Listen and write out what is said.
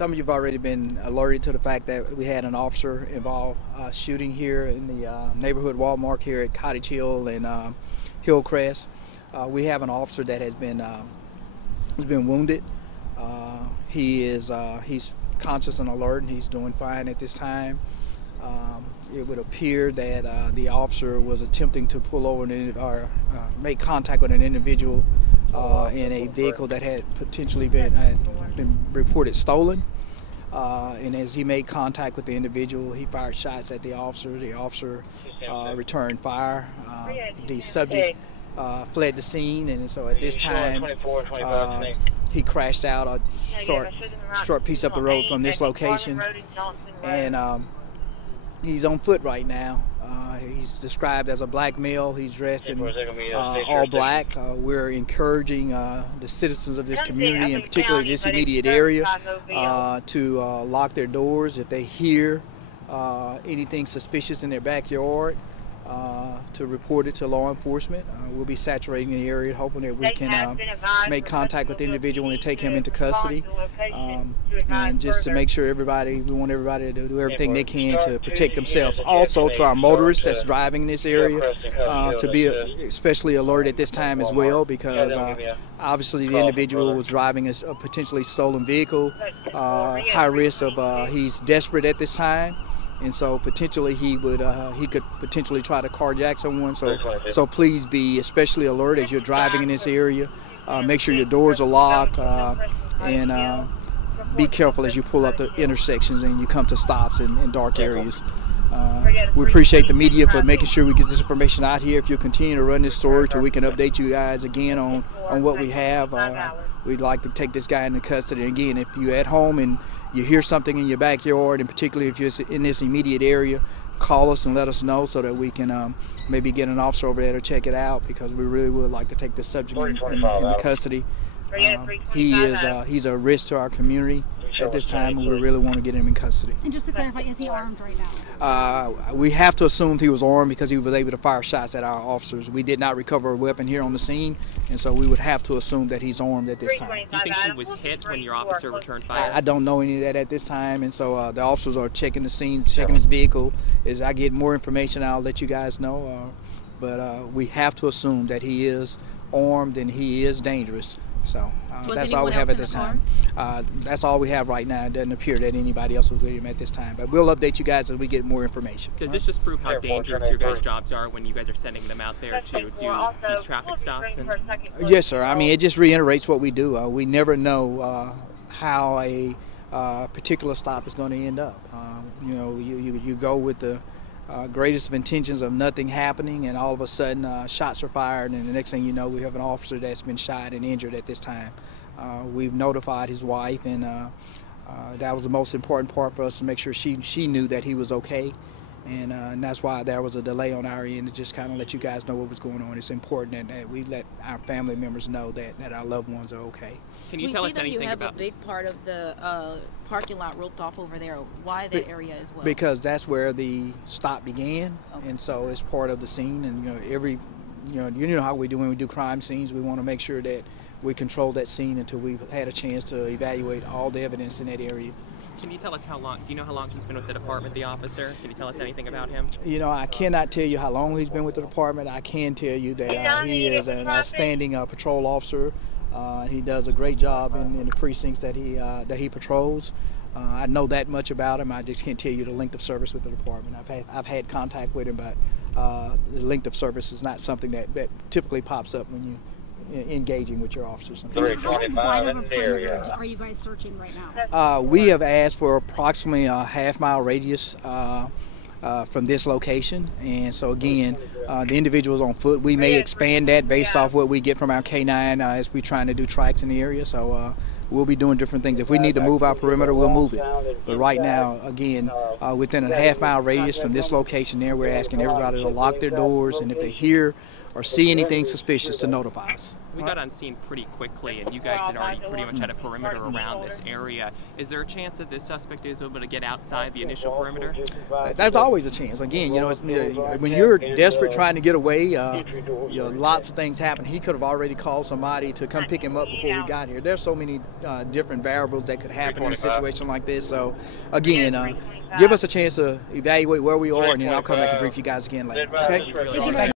some of you have already been alerted to the fact that we had an officer involved shooting here in the neighborhood Walmart here at Cottage Hill and Hillcrest. We have an officer that has been wounded. He's conscious and alert, and he's doing fine at this time. It would appear that the officer was attempting to pull over or make contact with an individual in a vehicle that had potentially been reported stolen. And as he made contact with the individual, he fired shots at the officer. The officer returned fire. The subject fled the scene, and so at this time he crashed out a short piece up the road from this location, and he's on foot right now. He's described as a black male. He's dressed in all black. We're encouraging the citizens of this community, and particularly this immediate area, to lock their doors if they hear anything suspicious in their backyard, to report it to law enforcement. We'll be saturating the area, hoping that we can make contact with the individual and take him into custody. And just to make sure we want everybody to do everything they can to protect themselves. Also to our motorists that's driving in this area, to be especially alert at this time as well, because obviously the individual was driving a potentially stolen vehicle, high risk of he's desperate at this time. And so potentially he could potentially try to carjack someone. So please be especially alert as you're driving in this area. Make sure your doors are locked, and be careful as you pull up the intersections and you come to stops in dark areas. We appreciate the media for making sure we get this information out here. If you continue to run this story till we can update you guys again on what we have, we'd like to take this guy into custody. And again, if you're at home and you hear something in your backyard, and particularly if you're in this immediate area, call us and let us know so that we can maybe get an officer over there to check it out, because we really would like to take this subject into custody. He's a risk to our community at this time, and we really want to get him in custody. And just to clarify, is he armed right now? We have to assume he was armed because he was able to fire shots at our officers. We did not recover a weapon here on the scene, and so we would have to assume that he's armed at this time. Do you think he was hit when your officer returned fire? I don't know any of that at this time, and so the officers are checking the scene, checking his vehicle. As I get more information, I'll let you guys know. But we have to assume that he is armed and he is dangerous. So that's all we have at this time. That's all we have right now. It doesn't appear that anybody else was with him at this time. But we'll update you guys as we get more information. Does this just prove how dangerous your guys' jobs are when you guys are sending them out there to do these traffic stops? Yes, sir. I mean, it just reiterates what we do. We never know how a particular stop is going to end up. You go with the greatest of intentions of nothing happening, and all of a sudden shots are fired, and the next thing you know, we have an officer that's been shot and injured at this time. We've notified his wife, and that was the most important part for us, to make sure she knew that he was okay, and that's why there was a delay on our end, to just kind of let you guys know what was going on. It's important that we let our family members know that our loved ones are okay. Can you tell us anything about? We see that you have a big part of the parking lot roped off over there. Why that area as well? Because that's where the stop began, and so it's part of the scene. And you know how we do when we do crime scenes. We want to make sure that we control that scene until we've had a chance to evaluate all the evidence in that area. Can you tell us how long? Do you know how long he's been with the department, the officer? Can you tell us anything about him? I cannot tell you how long he's been with the department. I can tell you that he is an outstanding patrol officer. He does a great job in the precincts that he patrols. I know that much about him. I just can't tell you the length of service with the department. I've had contact with him, but the length of service is not something that typically pops up when you engaging with your officers. How wide of a perimeter are you guys searching right now? We have asked for approximately a half-mile radius from this location, and so again, the individuals on foot, we may expand that based off what we get from our K9 as we're trying to do tracks in the area. So we'll be doing different things. If we need to move our perimeter, we'll move it. But right now, again, within a half-mile radius from this location there, we're asking everybody to lock their doors, and if they hear or see anything suspicious to notify us. We got on scene pretty quickly, and you guys had already pretty much had a perimeter around this area. Is there a chance that this suspect is able to get outside the initial perimeter? There's always a chance. Again, when you're desperate trying to get away, lots of things happen. He could have already called somebody to come pick him up before we got here. There's so many different variables that could happen in a situation like this. So, again, give us a chance to evaluate where we are, and then I'll come back and brief you guys again later. Okay? Thank you.